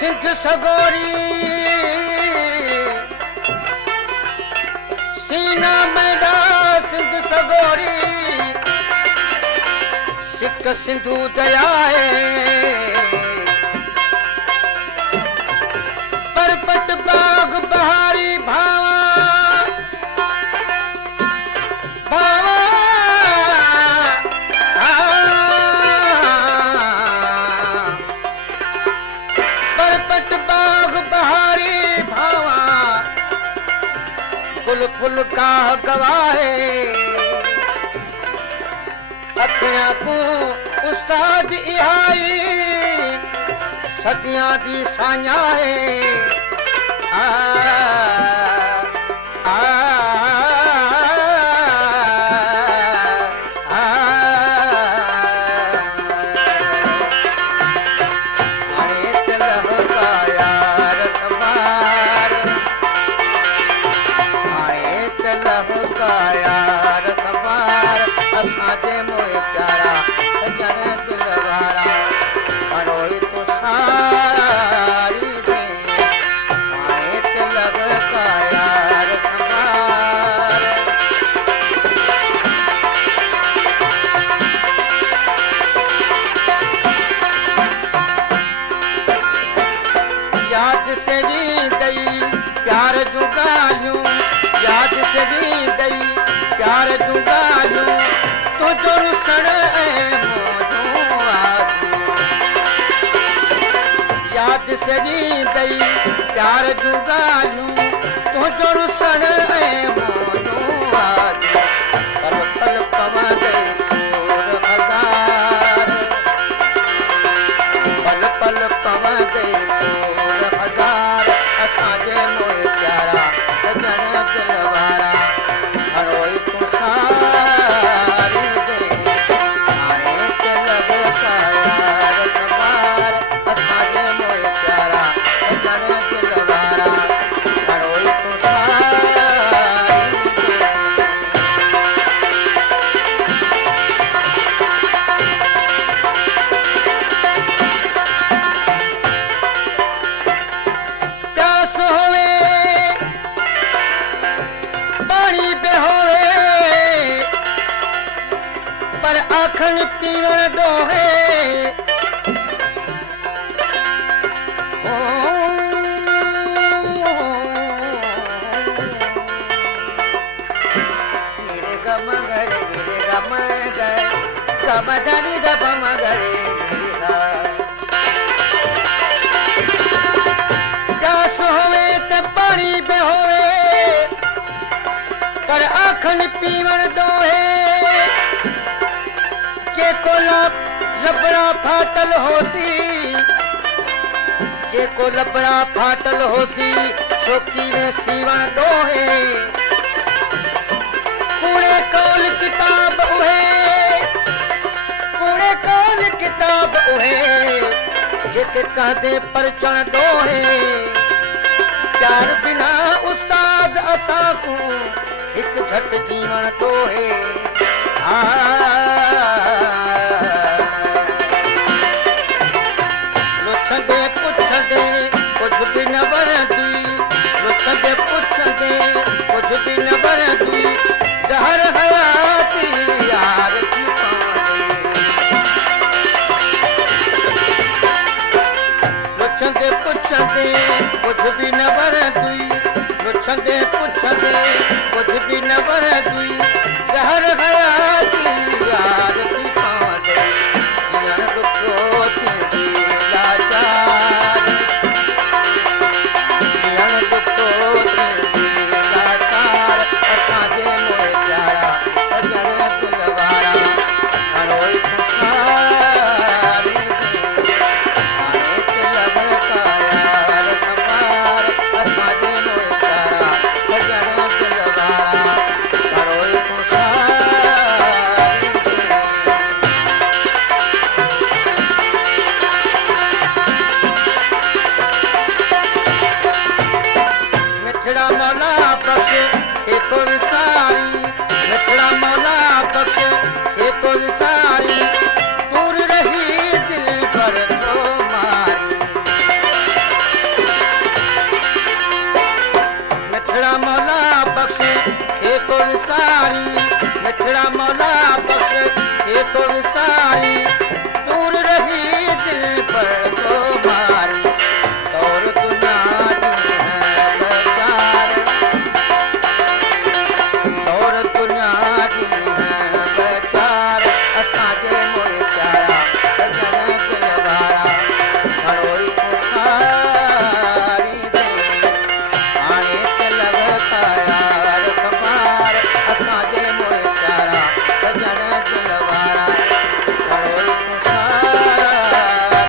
सिंध सगोरी सीना मैदा सिंध सगोरी सिक सिंधु दयाए परपट बाग बहारी भावा भावा परपट बाग बहारी भावा फुल फुल का गवाए अखियां को उस्ताद इहाई सदियां दी साኛए आ आ अरे तलह का यार समार अरे तलह का यार समार असांजे मोए प्यारा सजन दिलवारा करोई तो सारी दे आए तिलक का यार समार याद से जी दई प्यार जुगालूं याद से जी दई प्यार जुगालूं तो जो रुसण मोजो आजू याद से जी दई प्यार जुगालूं तो जो रुसण मोजो आजू पल पल पवा गई पूर हजार पल पल पवा गई पूर हजार असांजे मोए प्यारा सजन दिलवारा हरोई तू सारी दे आए तिलक का यार समार असांजे मोए प्यारा सजन दिलवारा हरोई तू सारी दे प्यास होवे पानी बेहोवे पर आखन पीवण डोहे नीरे गम गरे नीरे गम गरे गम धनी गम गरे नीरा प्यास होवे ते पानी बेहोवे पर आखन पीवण डोहे जेको लबड़ा फाटल होसी जेको लबड़ा फाटल होसी छोकी में सीवण डोहे कूड़े कौल किताब उहे कूड़े कौल किताब उहे जेके कहदे परचण डोहे प्यार बिना उस्ताद असां को एक झट जीवन डोहे लुछंदे पुछंदे कुछ भी न वरंदी लुछंदे पुछंदे कुछ भी न वरंदी जहर हयाती यार की लुछंदे पुछंदे कुछ भी न वरंदी लुछंदे पुछंदे कुछ भी न वरंदी